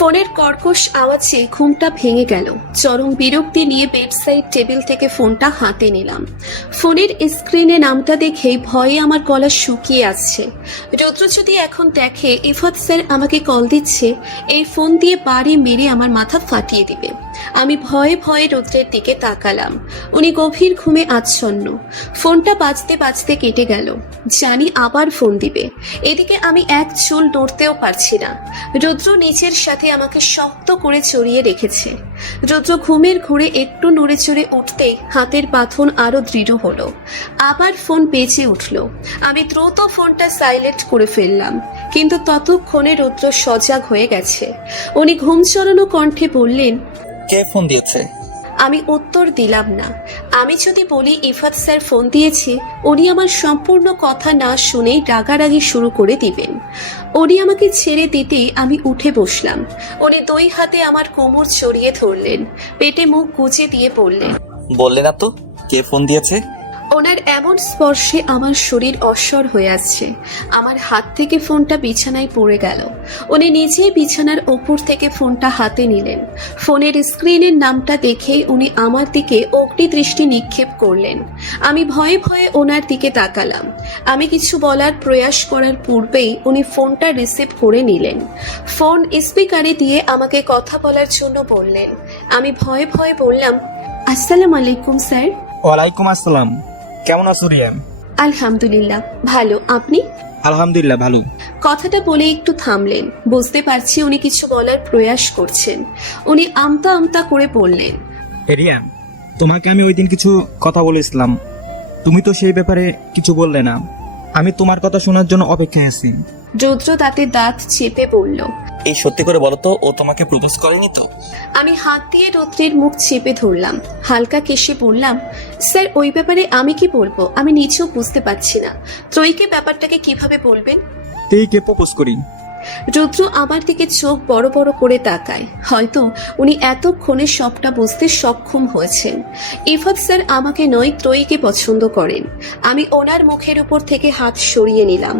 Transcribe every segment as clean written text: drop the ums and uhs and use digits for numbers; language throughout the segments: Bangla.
ফোনের কর্কশ আওয়াজে ঘুমটা ভেঙে গেল। চরম বিরক্তি নিয়ে বেডসাইড টেবিল থেকে ফোনটা হাতে নিলাম। ফোনের স্ক্রিনে নামটা দেখেই ভয়ে আমার গলা শুকিয়ে আসছে। রুদ্র যদি এখন দেখে ইফাত স্যার আমাকে কল দিচ্ছে, এই ফোন দিয়ে বাড়ি মেরে আমার মাথা ফাটিয়ে দিবে। আমি ভয়ে ভয়ে রুদ্রের দিকে তাকালাম। উনি গভীর ঘুমে আচ্ছন্ন। ফোনটা বাজতে বাজতে কেটে গেল। জানি আবার ফোন দিবে। এদিকে আমি এক চুল নড়তেও পারছি না। রুদ্র নিচের সাথে আমাকে শক্ত করে জড়িয়ে রেখেছে। রুদ্র ঘুমের ঘুরে একটু নড়ে চড়ে উঠতেই হাতের বাঁধন আরো দৃঢ় হলো। আবার ফোন বেজে উঠল। আমি দ্রুত ফোনটা সাইলেন্ট করে ফেললাম, কিন্তু ততক্ষণে রুদ্র সজাগ হয়ে গেছে। উনি ঘুম চড়ানো কণ্ঠে বললেন, কে ফোন দিয়েছে? আমি উত্তর দিলাম না। আমি যদি বলি ইফাত স্যার ফোন দিয়েছে, উনি আমার সম্পূর্ণ কথা না শুনেই রাগারাগি শুরু করে দিবেন। উনি আমাকে ছেড়ে দিতেই আমি উঠে বসলাম। উনি দুই হাতে আমার কোমর জড়িয়ে ধরলেন, পেটে মুখ গুজে দিয়ে বললেন, বললে না তো কে ফোন দিয়েছে? ওনার এমন স্পর্শে আমার শরীর অস্বর হয়ে আসছে। আমার হাত থেকে ফোনটা বিছানায় পড়ে গেল। উনি নিজেই বিছানার ওপর থেকে ফোনটা হাতে নিলেন। ফোনের স্ক্রিনের নামটা দেখেই উনি আমার দিকে অগ্নিদৃষ্টি নিক্ষেপ করলেন। আমি ভয়ে ভয়ে ওনার দিকে তাকালাম। আমি কিছু বলার প্রয়াস করার পূর্বেই উনি ফোনটা রিসিভ করে নিলেন। ফোন স্পিকারে দিয়ে আমাকে কথা বলার জন্য বললেন। আমি ভয়ে ভয়ে বললাম, আসসালামু আলাইকুম স্যার। ওয়ালাইকুম আসসালাম। কেমন আছো রিয়াম? আলহামদুলিল্লাহ ভালো, আপনি? আলহামদুলিল্লাহ ভালো। কথাটা বলে একটু থামলেন। বুঝতে পারছি উনি কিছু বলার প্রয়াস করছেন। উনি আমতা আমতা করে বললেন, রিয়াম, তোমাকে আমি ওই দিন কিছু কথা বলেছিলাম, তুমি তো সেই ব্যাপারে কিছু বললে না। আমি তোমার কথা শোনার জন্য অপেক্ষায় আছি। রুদ্র তাতে দাঁত চেপে বলল, এই সত্যি করে বলো তো, ও তোমাকে প্রপোজ করেনি তো? আমি হাত দিয়ে রুদ্রের মুখ চেপে ধরলাম। হালকা কেশে বললাম, স্যার ওই ব্যাপারে আমি কি বলবো আমি নিজেও বুঝতে পারছি না। ত্রয়ীকে ব্যাপারটাকে কিভাবে বলবেন? তেইকে প্রপোজ করি। রুদ্র আমার দিকে চোখ বড় বড় করে তাকায়। হয়তো উনি এতক্ষণে সবটা বুঝতে সক্ষম হয়েছেন। ইফাত স্যার আমাকে নয়, ত্রয়ীকে পছন্দ করেন। আমি ওনার মুখের উপর থেকে হাত সরিয়ে নিলাম।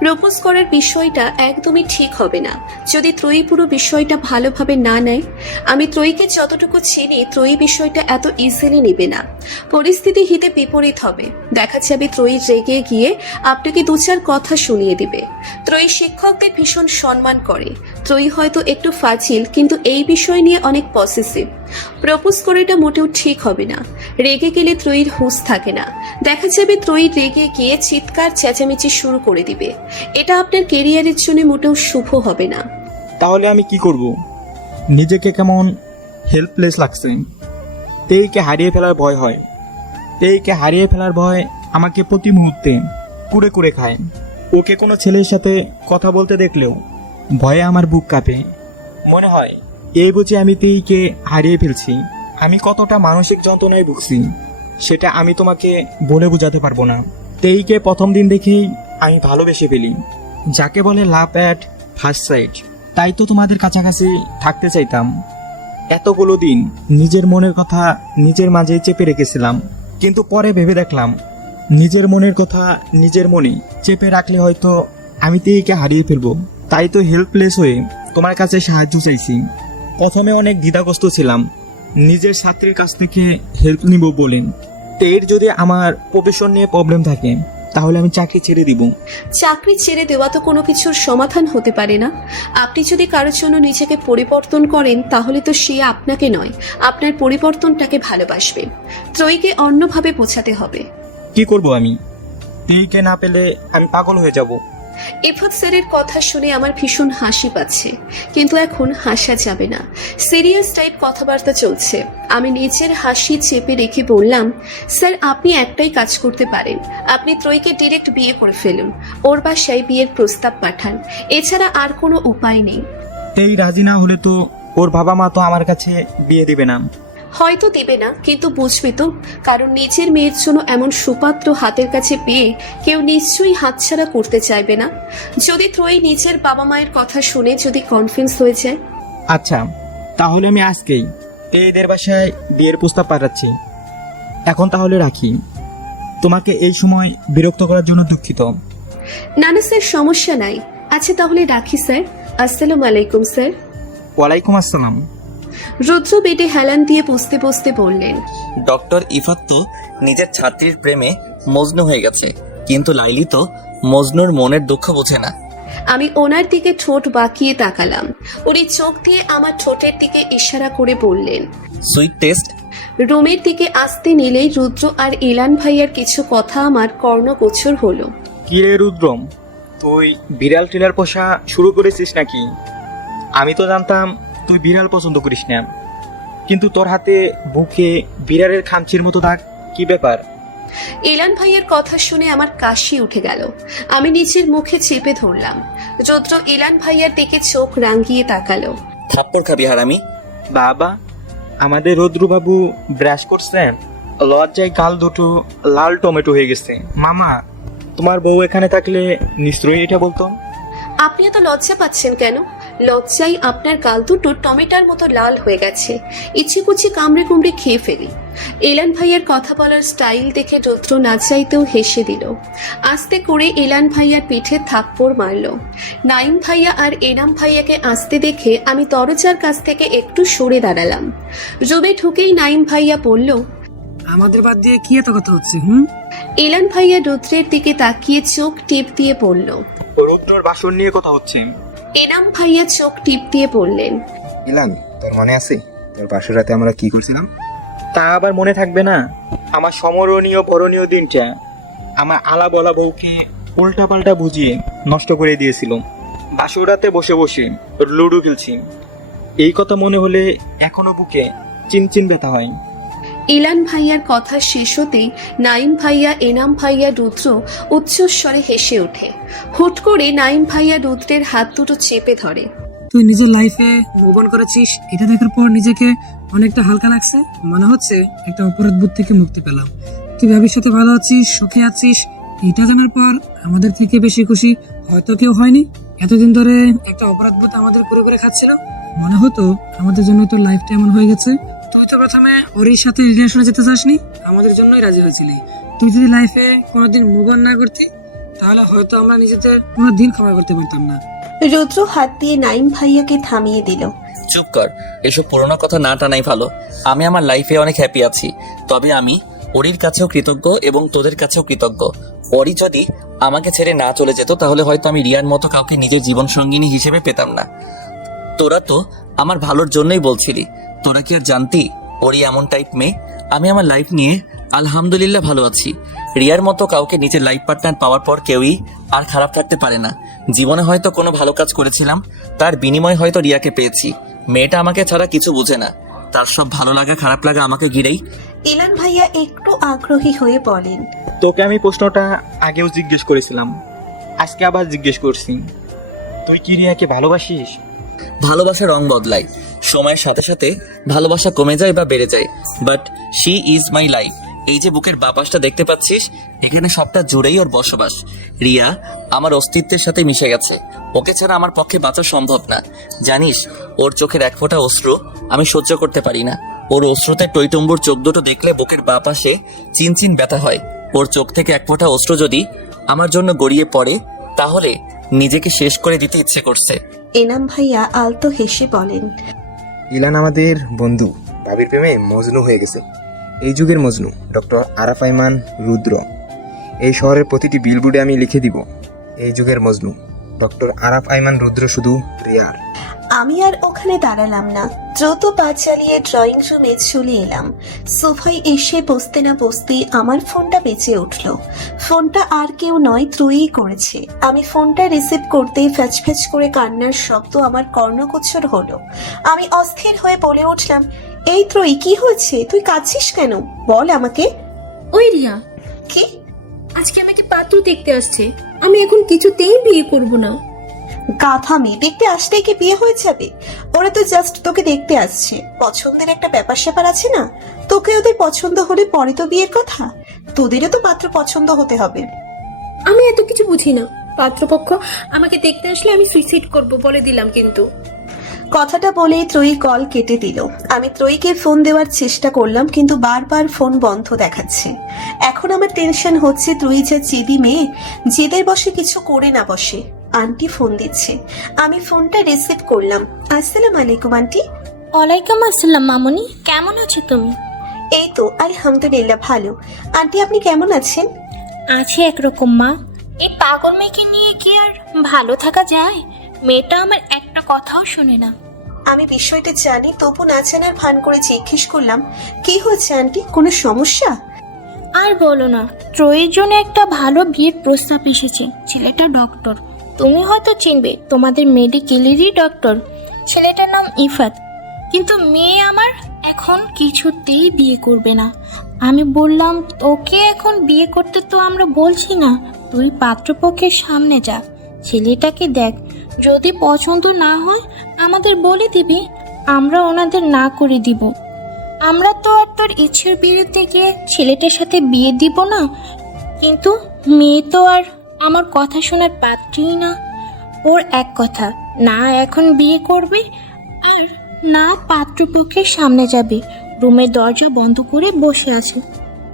প্রপোজ করার বিষয়টা একদমই ঠিক হবে না যদি ত্রয়ী পুরো বিষয়টা ভালোভাবে না নেয়। আমি ত্রয়ীকে যতটুকু চিনি, ত্রয়ী বিষয়টা এত ইজিলি নেবে না। পরিস্থিতি হিতে বিপরীত হবে। দেখা যাবে ত্রয়ী রেগে গিয়ে আপনাকে দু চার কথা শুনিয়ে দিবে। ত্রয়ী শিক্ষকদের ভীষণ সম্মান করে। ত্রয়ী হয়তো একটু ফাজিল, কিন্তু এই বিষয় নিয়ে অনেক পসেসিভ। প্রপোজ করাটা মোটেও ঠিক হবে না। রেগে গেলে ত্রয়ীর হুঁশ থাকে না। দেখা যাবে ত্রয়ী রেগে গিয়ে চিৎকার চেঁচামেচি শুরু করে দিবে। এটা আপনার কেরিয়ারের জন্য মোটেও শুভ হবে না। তাহলে আমি কি করব? নিজেকে কেমন হেল্পলেস লাগছে। তেইকে হারিয়ে ফেলার ভয় হয়। তেইকে হারিয়ে ফেলার ভয় আমাকে প্রতি মুহূর্তে কুড়ে কুড়ে খায়। ওকে কোনো ছেলের সাথে কথা বলতে দেখলেও ভয়ে আমার বুক কাঁপে। মনে হয় এই বুঝে আমি তেইকে হারিয়ে ফেলছি। আমি কতটা মানসিক যন্ত্রণায় ভুগছি সেটা আমি তোমাকে বলে বোঝাতে পারবো না। তেইকে প্রথম দিন দেখেই আমি ভালোবেসে ফেলি, যাকে বলে লাভ অ্যাট ফার্স্ট সাইট। তাই তো তোমাদের কাছাকাছি থাকতে চাইতাম। এতগুলো দিন নিজের মনের কথা নিজের মাঝে চেপে রেখেছিলাম, কিন্তু পরে ভেবে দেখলাম নিজের মনের কথা নিজের মনে চেপে রাখলে হয়তো আমি তেইকে হারিয়ে ফেলবো। তাই তো হেল্পলেস হয়ে তোমার কাছে সাহায্য চাইছি। প্রথমে অনেক দ্বিধাগ্রস্ত ছিলাম নিজের ছাত্রের কাছ থেকে হেল্প নিব বলে। তেইর যদি আমার প্রফেশন নিয়ে প্রবলেম থাকে তাহলে আমি চাকরি ছেড়ে দিব। চাকরি ছেড়ে দেওয়া তো কোনো কিছুর সমাধান হতে পারে না। আপনি যদি কারোর জন্য নিজেকে পরিবর্তন করেন, তাহলে তো সে আপনাকে নয়, আপনার পরিবর্তনটাকে ভালোবাসবে। ত্রয়ীকে অন্যভাবে বোঝাতে হবে। কি করব আমি? তেইকে না পেলে আমি পাগল হয়ে যাব। ইফাত স্যারের কথা শুনে আমার ভীষণ হাসি পাচ্ছে, কিন্তু এখন হাসা যাবে না। সিরিয়াস টাইপ কথাবার্তা চলছে। আমি নিজের হাসি চেপে রেখে বললাম, স্যার আপনি একটাই কাজ করতে পারেন। আপনি ত্রয়ীকে ডিরেক্ট বিয়ে করে ফেলুন, ওর বাসায় বিয়ের প্রস্তাব পাঠান। এছাড়া আর কোনো উপায় নেই। তেই রাজি না হলে তো ওর বাবা মা তো আমার কাছে বিয়ে দিবে না। হয়তো দিবে না, কিন্তু বুঝবে তো, কারণ নিজের মেয়ের জন্য এমন সুপাত্র হাতের কাছে পেয়ে কেউ নিশ্চয়ই হাতছাড়া করতে চাইবে না। যদি ত্রয়ী নিজের বাবা মায়ের কথা শুনে যদি কনফিউজ হয়ে যায়। আচ্ছা, তাহলে আমি আজকেই তেইদের বাসায় বিয়ের প্রস্তাব পাঠাচ্ছি। এখন তাহলে রাখি। তোমাকে এই সময় বিরক্ত করার জন্য দুঃখিত। না না স্যার, সমস্যা নাই। আচ্ছা তাহলে রাখি স্যার। আসসালামু আলাইকুম স্যার। ওয়ালাইকুম আসসালাম। রুদ্র বেডে হেলান দিয়ে বসতে বসতে বললেন, ডক্টর ইফাত তো নিজের ছাত্রীর প্রেমে মজনু হয়ে গেছে, কিন্তু লাইলি তো মজনুর মনের দুঃখ বোঝে না। আমি ওনার দিকে ঠোঁট বাঁকিয়ে তাকালাম। উনি চোখ দিয়ে আমার ঠোঁটের দিকে ইশারা করে বললেন। Sweet test. রুমের দিকে আসতে নিলেই রুদ্র আর ইলান ভাইয়ার কিছু কথা আমার কর্ণগোচর হলো। কি রে রুদ্রম, তুই বিড়াল টিলার পোষা শুরু করেছিস নাকি? আমি তো জানতাম তুই বিড়াল পছন্দ করিস না, কিন্তু তোর হাতে বুকে বিড়ালের খামচির মতো দাগ, কি ব্যাপার? ইলান ভাইয়ের কথা শুনে আমার কাশি উঠে গেল। আমি নিজের মুখে চেপে ধরলাম। রুদ্র ইলান ভাইয়ার দিকে চোখ রাঙিয়ে তাকালো। থাপ্পড় খাবি হারামি। বাবা, আমাদের রুদ্রবাবু ব্রাশ করছেন, লজ্জায় গাল দুটো লাল টমেটো হয়ে গেছে। মামা, তোমার বউ এখানে থাকলে নিশ্চয়ই এটা বলতো। আপনি এত লজ্জা পাচ্ছেন কেন? লজ্জায় আপনার গাল দুটো টমেটোর মতো লাল হয়ে গেছে। ইচ্ছে কুচি কামড়ে কুমড়ে খেয়ে ফেলি। ইলান ভাইয়ের কথা বলার স্টাইল দেখে রুদ্র না চাইতেও হেসে দিল। আস্তে করে ইলান ভাইয়ার পিঠে থাপ্পড় মারল। নাইম ভাইয়া আর এনাম ভাইয়াকে আসতে দেখে আমি দরজার কাছ থেকে একটু সরে দাঁড়ালাম। রুমে ঢুকেই নাইম ভাইয়া বলল, আমাদের বাদ দিয়ে কি এত কথা হচ্ছে? ইলান ভাইয়া রুদ্রের দিকে তাকিয়ে চোখ টিপ দিয়ে পড়ল। রুদ্রর বাসন নিয়ে কথা হচ্ছে। এনাম ভাইয়া চোখ টিপ দিয়ে বললেন, ইলান, তোর মনে আছে তোর পাশের রাতে আমরা কি করছিলাম? তা আবার মনে থাকবে না? আমার স্মরণীয় পরণীয় দিনটা আমার আলা বলা বউকে উল্টা পাল্টা বুঝিয়ে নষ্ট করে দিয়েছিল। বাসরাতে বসে বসে লুডো খেলছি। এই কথা মনে হলে এখনো বুকে চিনচিন ব্যথা হয়। ইলান ভাইয়ার কথা শেষ হতেই নাইম ভাইয়া, এনাম ভাইয়া, রুদ্র উচ্চস্বরে হেসে ওঠে। হুট করে নাইম ভাইয়া রুদ্রের হাত দুটো চেপে ধরে। তুই নিজের লাইফে মুভ অন করেছিস, এটা দেখার পর নিজেকে অনেকটা হালকা লাগছে। মনে হচ্ছে একটা অপরাধ বোধ থেকে মুক্তি পেলাম। তুই ভবিষ্যতে ভালো আছিস, সুখে আছিস, এটা জানার পর আমাদের থেকে বেশি খুশি হয়তো কেউ হয়নি। এতদিন ধরে একটা অপরাধ বোধ আমাদের করে করে খাচ্ছিল। মনে হতো আমাদের জন্য তোর লাইফটা এমন হয়ে গেছে। তুই তো প্রথমে ওরই সাথে রিলেশনে যেতে চাসনি, আমাদের জন্যই রাজি হয়েছিলি। তুই যদি লাইফে কোনোদিন মুভ অন না করতি, তাহলে হয়তো আমরা নিজেদের কোনোদিন ক্ষমা করতে পারতাম না। রুদ্র হাত দিয়ে নাইম ভাইয়াকে থামিয়ে দিল। চুপ কর, এসব পুরোনো কথা না টানাই ভালো। আমি আমার লাইফে অনেক হ্যাপি আছি, তবে আমি ওরির কাছেও কৃতজ্ঞ এবং তোদের কাছেও কৃতজ্ঞ। ওরি যদি আমাকে ছেড়ে না চলে যেত, তাহলে হয়তো আমি রিয়ার মতো কাউকে নিজের জীবন সঙ্গিনী হিসেবে পেতাম না। তোরা তো আমার ভালোর জন্যই বলছিলি, তোরা কি আর জানতি ওরি এমন টাইপ মেয়ে? আমি আমার লাইফ নিয়ে আলহামদুলিল্লাহ ভালো আছি। রিয়ার মতো কাউকে নিজের লাইফ পার্টনার পাওয়ার পর কেউই আর খারাপ থাকতে পারে না। জীবনে হয়তো কোনো ভালো কাজ করেছিলাম, তার বিনিময়ে হয়তো রিয়াকে পেয়েছি। মেয়েটা আমাকে ছাড়া কিছু বোঝে না, তার সব ভালো লাগা খারাপ লাগা আমাকে ঘিরেই। ইলান ভাইয়া একটু আগ্রহী হয়ে বলেন, তোকে আমি প্রশ্নটা আগেও জিজ্ঞেস করেছিলাম, আজকে আবার জিজ্ঞেস করছি, তুই কি রিয়াকে ভালোবাসিস? ভালোবাসা রং বদলায়, সময়ের সাথে সাথে ভালোবাসা কমে যায় বা বেড়ে যায়, but she is my life. এই যে বুকের বাপাসটা দেখতে পাচ্ছিস, এখানে সবটা জুড়েই ওর বসবাস। রিয়া আমার অস্তিত্বের সাথে মিশে গেছে। ওকে ছাড়া আমার পক্ষে বাঁচা সম্ভব না। জানিস, ওর চোখের এক ফোঁটা অশ্রু আমি সহ্য করতে পারি না। ওর অশ্রুতে টইটম্বুর চোখ দুটো দেখলে বুকের বাপাসে চিনচিন ব্যথা হয়। ওর চোখ থেকে এক ফোঁটা অশ্রু যদি আমার জন্য গড়িয়ে পড়ে, তাহলে নিজেকে শেষ করে দিতে ইচ্ছে করছে। এনাম ভাইয়া আলতো হেসে বলেন, ইলান আমাদের বন্ধু, ভাবির প্রেমে মজনু হয়ে গেছে। এই যুগের মজনু ডক্টর আরাফ আইমান রুদ্র। এই শহরের প্রতিটি বিলবোর্ডে আমি লিখে দিব, এই যুগের মজনু ডক্টর আরাফ আইমান রুদ্র শুধু রিয়ার। আমি আর ওখানে দাঁড়ালাম না, দ্রুত পা চালিয়ে ড্রয়িং রুমে চলে এলাম। সোফায় এসে বসতে না বসতেই আমার ফোনটা বেজে উঠল। ফোনটা আর কেউ নয়, ত্রয়ী করেছে। আমি ফোনটা রিসিভ করতেই ফ্যাচ ফ্যাচ করে কান্নার শব্দ আমার কর্ণগোচর হলো। আমি অস্থির হয়ে বলে উঠলাম, এই ত্রয়ী, কি হয়েছে? তুই কাঁদছিস কেন? বল আমাকে। ওই রিয়া, কি? আজকে আমাকে পাত্র দেখতে আসছে। আমি এখন কিছুতেই বিয়ে করব না। গাধা মেয়ে, দেখতে আসলেই কি বিয়ে হয়ে যাবে? ওরা তো জাস্ট তোকে দেখতে আসছে। পছন্দের একটা ব্যাপার স্যাপার আছে না? তোকে ওদের পছন্দ হলে পরে তো বিয়ের কথা। তোদেরও তো পাত্র পছন্দ হতে হবে। আমি এত কিছু বুঝি না। পাত্রপক্ষ আমাকে দেখতে আসলে আমি সুইসাইড করব বলে দিলাম। কিন্তু কথাটা বলেই ত্রয়ী কল কেটে দিল। আমি ত্রয়ীকে ফোন দেওয়ার চেষ্টা করলাম, কিন্তু বারবার ফোন বন্ধ দেখাচ্ছে। এখন আমার টেনশন হচ্ছে, ত্রয়ী যে জেদি মেয়ে, জেদের বসে কিছু করে না বসে। আন্টি ফোন দিচ্ছে। আমি ফোনটা রিসিভ করলাম। আসসালামু আলাইকুম আন্টি। ওয়ালাইকুম আসসালাম মামুনি, কেমন আছো তুমি? এই তো আলহামদুলিল্লাহ ভালো। আন্টি আপনি কেমন আছেন? আছি একরকম মা। এই পাগল মেয়েকে নিয়ে কি আর ভালো থাকা যায়? মেয়েটা আমার একটা কথাও শোনে না। আমি বিষয়টা জানি, তবু না জানার ভান করে জিজ্ঞেস করলাম, কি হয়েছে আন্টি, কোনো সমস্যা? আর বলো না, ত্রয়ীর জন্য একটা ভালো বিয়ের প্রস্তাব এসেছে। ছেলেটা ডক্টর, তুমি হয়তো চিনবে, তোমাদের মেডিকেলেরই ডক্টর। ছেলেটার নাম ইফাত। কিন্তু মেয়ে আমার এখন কিছুতেই বিয়ে করবে না। আমি বললাম, ওকে এখন বিয়ে করতে তো আমরা বলছি না, তুই পাত্রপক্ষের সামনে যা, ছেলেটাকে দেখ, যদি পছন্দ না হয় আমাদের বলে দিবি, আমরা ওনাদের না করে দিব। আমরা তো আর তোর ইচ্ছের বিরুদ্ধে গিয়ে ছেলেটার সাথে বিয়ে দিব না। কিন্তু মেয়ে তো আর আমার কথা শোনার পাত্রই না। ওর এক কথা, না এখন বিয়ে করবে আর না পাত্রপক্ষের সামনে যাবে, রুমের দরজা বন্ধ করে বসে আছে।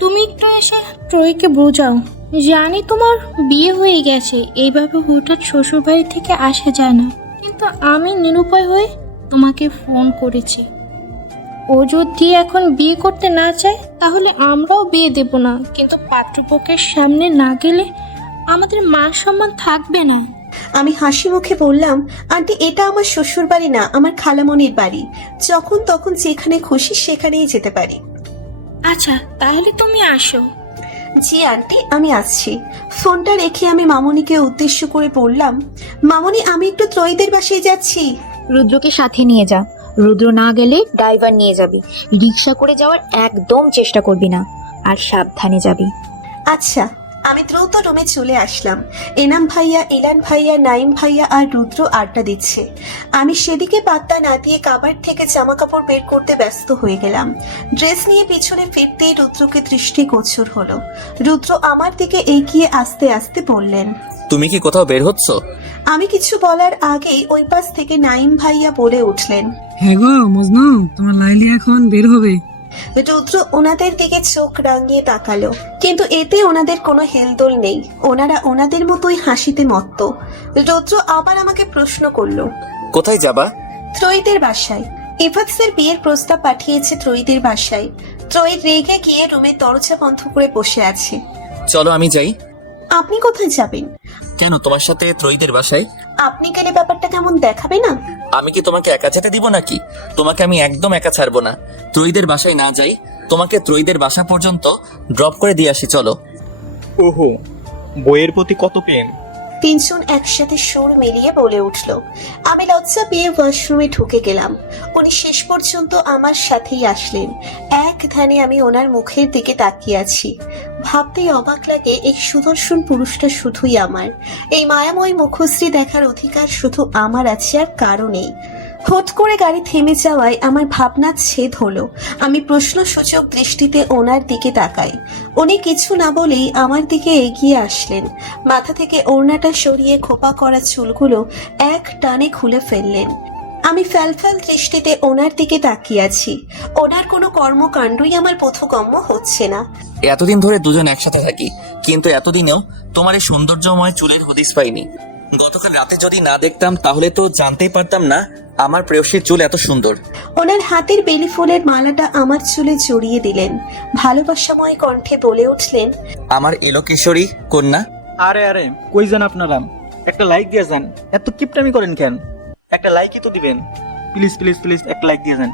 তুমি একটু এসে ত্রয়ীকে বোঝাও, জানি তোমার বিয়ে হয়ে গেছে, এইভাবে হঠাৎ শ্বশুরবাড়ি থেকে আসা যায় না, কিন্তু আমি নিরুপায় হয়ে তোমাকে ফোন করেছি। ও যদি এখন বিয়ে করতে না চায় তাহলে আমরাও বিয়ে দেব না, কিন্তু পাত্রপক্ষের সামনে না গেলে আমাদের মান সম্মান থাকবে না। আমি হাসি মুখে বললাম, আন্টি এটা আমার শ্বশুর বাড়ি না, আমার খালামণির বাড়ি। যখন তখন যেখানে খুশি সেখানেই যেতে পারি। আচ্ছা তাহলে তুমি আসো। জি আন্টি আমি আসছি। ফোনটা রেখে আমি মামুনিকে উদ্দেশ্য করে বললাম, মামুনি আমি একটু ত্রয়ীদের বাসায় যাচ্ছি। রুদ্রকে সাথে নিয়ে যা। রুদ্র না গেলে ড্রাইভার নিয়ে যাবি। রিক্সা করে যাওয়ার একদম চেষ্টা করবি না, আর সাবধানে যাবি। আচ্ছা। আমি দ্রুত রুমে চলে আসলাম। এনাম ভাইয়া, ইলান ভাইয়া, নাইম ভাইয়া আর রুদ্র আড্ডা দিচ্ছে। আমি সেদিকে পাত্তা না দিয়ে কাবার্ড থেকে জামা কাপড় বের করতে ব্যস্ত হয়ে গেলাম। ড্রেস নিয়ে পিছনে ফিরতেই রুদ্রকে দৃষ্টিগোচর হলো। রুদ্র আমার দিকে এগিয়ে আস্তে আস্তে বললেন, তুমি কি কোথাও বের হচ্ছ? আমি কিছু বলার আগেই ওই পাশ থেকে নাইম ভাইয়া বলে উঠলেন, হ্যাঁ গো মজনু, তোমার লাইলি এখন বের হবে। রুদ্র ওনাদের দিকে চোখ রাঙিয়ে তাকালো, কিন্তু এতে ওনাদের কোনো হেলদোল নেই। ওনারা ওনাদের মতোই হাসিতে মত্ত। রুদ্র আবার আমাকে প্রশ্ন করলো, কোথায় যাবা? ত্রয়ীদের বাসায়। ইফাত স্যার বিয়ের প্রস্তাব পাঠিয়েছে ত্রয়ীদের বাসায়। ত্রয়ী রেগে গিয়ে রুমের দরজা বন্ধ করে বসে আছে। চলো আমি যাই। আপনি কোথায় যাবেন? কেন, তোমার সাথে ত্রয়ীদের বাসায়? আপনি গেলে ব্যাপারটা কেমন দেখাবে না? আমি কি তোমাকে একা যেতে দিব নাকি? তোমাকে আমি একদম একা ছাড়বো না। ত্রয়ীদের বাসায় না যাই, তোমাকে ত্রয়ীদের বাসা পর্যন্ত ড্রপ করে দিয়ে আসি, চলো। ওহো, বইয়ের প্রতি কত প্রেম। তিনজন একসাথে সুর মিলিয়ে বলে উঠল। আমি লজ্জা পেয়ে ওয়াশরুমে ঢুকে গেলাম। উনি শেষ পর্যন্ত আমার সাথেই আসলেন। এক ধ্যানে আমি ওনার মুখের দিকে তাকিয়ে আছি। ভাবতেই অবাক লাগে, এই সুদর্শন পুরুষটা শুধুই আমার। এই মায়াময় মুখশ্রী দেখার অধিকার শুধু আমার আছে, আর কারো নেই। হুট করে গাড়ি থেমে যাওয়ায় আমার ভাবনা ছেদ হলো। আমি প্রশ্নসূচক দৃষ্টিতে ওনার দিকে তাকাই। উনি কিছু না বলেই আমার দিকে এগিয়ে আসলেন। মাথা থেকে ওড়নাটা সরিয়ে খোপা করা চুলগুলো এক টানে খুলে ফেললেন। আমি ফ্যালফ্যাল দৃষ্টিতে ওনার দিকে তাকিয়ে আছি। ওনার কোনো কর্মকাণ্ডই আমার বোধগম্য হচ্ছে না। এতদিন ধরে দুজন একসাথে থাকি, কিন্তু এতদিনেও তোমার এই সৌন্দর্যময় চুলের হদিস পাইনি। গতকাল রাতে যদি না দেখতাম তাহলে তো জানতেই পারতাম না আমার প্রেয়সীর চুল এত সুন্দর। ওনার হাতের বেলি ফুলের মালাটা আমার চুলে জড়িয়ে দিলেন। ভালোবাসাময় কণ্ঠে বলে উঠলেন, আমার এলোকেশ্বরী কন্যা। আরে আরে, কই যান আপনারা? একটা লাইক দিয়ে যান। এত কিপটামি করেন কেন? একটা লাইকই তো দিবেন। প্লিজ প্লিজ প্লিজ একটা লাইক দিয়ে যান।